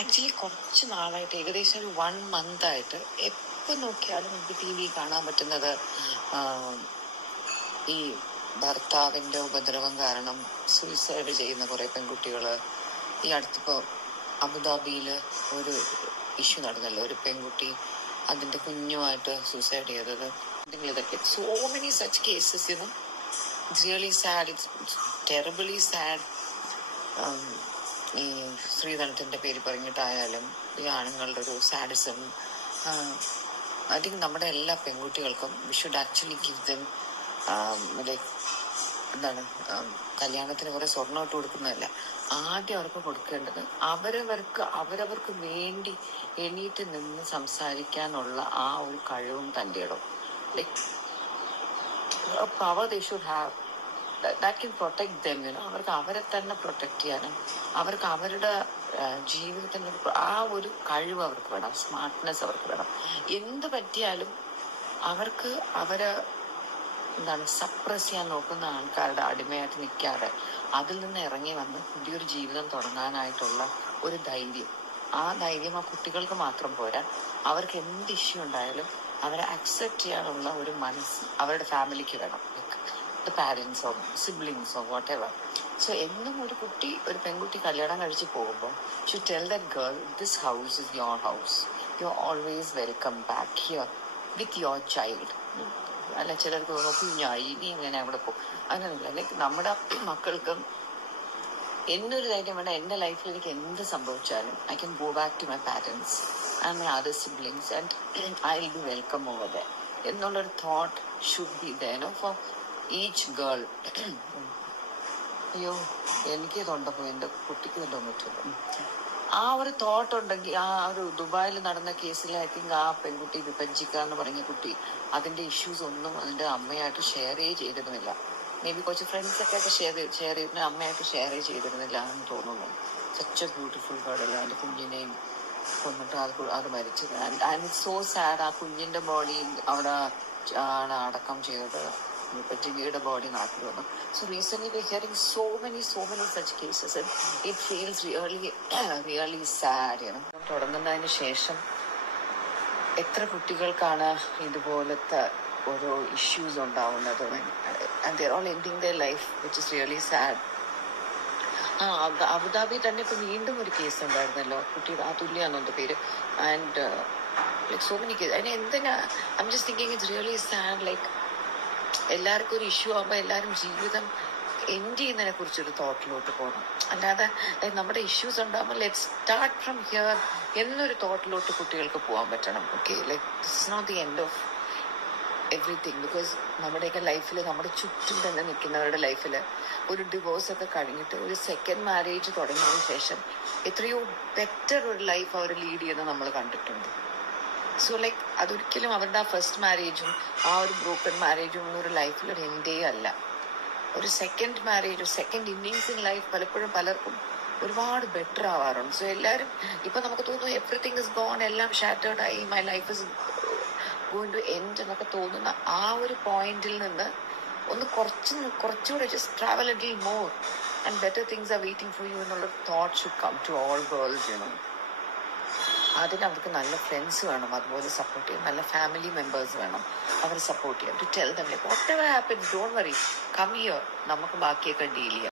Actually കുറച്ച് നാളായിട്ട് ഏകദേശം ഒരു 1 month ആയിട്ട് എപ്പോൾ നോക്കിയാലും നമുക്ക് ടി വി കാണാൻ പറ്റുന്നത് ഈ ഭർത്താവിന്റെ ഉപദ്രവം കാരണം സൂയിസൈഡ് ചെയ്യുന്ന കുറെ പെൺകുട്ടികള്. ഈ അടുത്തിപ്പോ അബുദാബിയിൽ ഒരു ഇഷ്യൂ നടന്നല്ലോ, ഒരു പെൺകുട്ടി അതിന്റെ കുഞ്ഞുമായിട്ട് സൂയിസൈഡ് ചെയ്തത്. ഇതൊക്കെ so many such cases, it's really sad, it's terribly sad. ഈ ശ്രീധനത്തിന്റെ പേര് പറഞ്ഞിട്ടായാലും ഈ ആണുങ്ങളുടെ ഒരു സാഡിസം, ഐ തിങ്ക് നമ്മുടെ എല്ലാ പെൺകുട്ടികൾക്കും we should actually give them like എന്താണ്, കല്യാണത്തിന് കുറെ സ്വർണ്ണം ഇട്ട് കൊടുക്കുന്നതല്ല, ആദ്യം അവർക്ക് കൊടുക്കേണ്ടത് അവരവർക്ക് വേണ്ടി എണീറ്റ് നിന്ന് സംസാരിക്കാനുള്ള ആ ഒരു കഴിവും തൻ്റെ ഇടവും, like power they should have that can protect them, അവർക്ക് അവരെ തന്നെ പ്രൊട്ടക്ട് ചെയ്യാനും അവർക്ക് അവരുടെ ജീവിതത്തിന് ആ ഒരു കഴിവ് അവർക്ക് വേണം, സ്മാർട്ട്നെസ് അവർക്ക് വേണം. എന്ത് പറ്റിയാലും അവർക്ക് അവരെ സപ്രസ് ചെയ്യാൻ നോക്കുന്ന ആൾക്കാരുടെ അടിമയായിട്ട് നിൽക്കാതെ അതിൽ നിന്ന് ഇറങ്ങി വന്ന് പുതിയൊരു ജീവിതം തുടങ്ങാനായിട്ടുള്ള ഒരു ധൈര്യം, ആ ധൈര്യം ആ കുട്ടികൾക്ക് മാത്രം പോരാ, അവർക്ക് എന്ത് ഇഷ്യൂ ഉണ്ടായാലും അവരെ അക്സെപ്റ്റ് ചെയ്യാനുള്ള ഒരു മനസ്സ് അവരുടെ ഫാമിലിക്ക് വേണം, the parents or siblings or whatever. So എന്നും ഒരു പെൺകുട്ടി കല്യാണം കഴിച്ച് പോകുമ്പോൾ should tell that girl, this house is your house, you're always welcome back here with your child. അല്ല ചിലർക്ക് കുഞ്ഞായി ഇനി ഇങ്ങനെ അവിടെ പോകും, അങ്ങനെയല്ല. ലൈക്ക് നമ്മുടെ മക്കൾക്ക് എന്നൊരു ധൈര്യം വേണം, എൻ്റെ ലൈഫിൽ എനിക്ക് എന്ത് സംഭവിച്ചാലും I can go back to my parents and my other siblings and I will be welcome over there എന്നുള്ളൊരു thought should be there for each girl. അയ്യോ എനിക്ക് തൊണ്ടപ്പോ എൻ്റെ കുട്ടിക്ക് തൊണ്ടാൻ പറ്റില്ല. ആ ഒരു തോട്ട് ഉണ്ടെങ്കിൽ, ആ ഒരു ദുബായിൽ നടന്ന കേസിൽ ഐ തിങ്ക് ആ പെൺകുട്ടി വിഭജിക്ക എന്ന് പറഞ്ഞ കുട്ടി അതിന്റെ ഇഷ്യൂസ് ഒന്നും അതിന്റെ അമ്മയായിട്ട് ഷെയർ ചെയ്തിരുന്നില്ല. മേ ബി കുറച്ച് ഫ്രണ്ട്സൊക്കെ ആയിട്ട് ഷെയർ ചെയ്തിരുന്ന അമ്മയായിട്ട് ഷെയർ ചെയ്തിരുന്നില്ല എന്ന് തോന്നുന്നു. സച്ച് എ ബ്യൂട്ടിഫുൾ ഗേൾ അല്ല, അതിന്റെ കുഞ്ഞിനെയും കൊന്നിട്ട് അത് മരിച്ചത്. And it's so sad. ആ കുഞ്ഞിന്റെ ബോഡി അവിടെ ആണ് അടക്കം ചെയ്തത്, ജിവിയുടെ ബോഡി നാട്ടിൽ വന്നു. So recent we hearing so many such cases and it feels really sad. തുടങ്ങുന്നതിന് ശേഷം എത്ര കുട്ടികൾക്കാണ് ഇതുപോലത്തെ ഓരോ ഇഷ്യൂസ് ഉണ്ടാവുന്നത്, and they are all ending their life, which is really sad. Abu Dhabi തന്നെ ഇപ്പൊ വീണ്ടും ഒരു കേസ് ഉണ്ടായിരുന്നല്ലോ, കുട്ടി അതുല്യാന്നൊന്ന് പേര്. And like so many case. അതിന് എന്തിനാ I am just thinking it's really sad. Like എല്ലാവർക്കും ഒരു ഇഷ്യൂ ആകുമ്പോൾ എല്ലാവരും ജീവിതം എൻഡ് ചെയ്യുന്നതിനെ കുറിച്ചൊരു തോട്ടിലോട്ട് പോകണം, അല്ലാതെ നമ്മുടെ ഇഷ്യൂസ് ഉണ്ടാകുമ്പോൾ ലെറ്റ് സ്റ്റാർട്ട് ഫ്രം ഹിയർ എന്നൊരു തോട്ടിലോട്ട് കുട്ടികൾക്ക് പോകാൻ പറ്റണം. Okay, like this is not the end of everything. Because നമ്മുടെയൊക്കെ ലൈഫിൽ, നമ്മുടെ ചുറ്റും തന്നെ നിൽക്കുന്നവരുടെ ലൈഫിൽ ഒരു ഡിവോഴ്സ് ഒക്കെ കഴിഞ്ഞിട്ട് ഒരു സെക്കൻഡ് മാരേജ് തുടങ്ങിയതിന് ശേഷം എത്രയോ ബെറ്റർ ഒരു ലൈഫ് അവർ ലീഡ് ചെയ്യുന്നത് നമ്മൾ കണ്ടിട്ടുണ്ട്. സോ ലൈക്ക് അതൊരിക്കലും അവരുടെ ആ ഫസ്റ്റ് മാരേജും ആ ഒരു ബ്രോക്കൺ മാരേജും ഒന്നും ഒരു ലൈഫിൽ ഒരു എൻഡേ അല്ല. ഒരു second marriage, second innings in life പലപ്പോഴും പലർക്കും ഒരുപാട് ബെറ്റർ ആവാറുണ്ട്. സോ എല്ലാവരും ഇപ്പൊ നമുക്ക് തോന്നുന്നു എവറിത്തിങ് ഇസ് ഗോൺ, എല്ലാം ഷാറ്റേർഡ് ആയി, my life is going to end എന്നൊക്കെ തോന്നുന്ന ആ ഒരു പോയിന്റിൽ നിന്ന് ഒന്ന് കുറച്ചുകൂടെ just travel a little more and better things are waiting for you എന്നുള്ള thought should come to all girls. അതിന് അവർക്ക് നല്ല ഫ്രണ്ട്സ് വേണം, അതുപോലെ സപ്പോർട്ട് ചെയ്യാൻ നല്ല ഫാമിലി മെമ്പേഴ്സ് വേണം, അവർ സപ്പോർട്ട് ചെയ്യാം. To tell them like whatever happens don't worry, come here, നമുക്ക് ബാക്കിയൊക്കെ ഡീൽ ചെയ്യാം.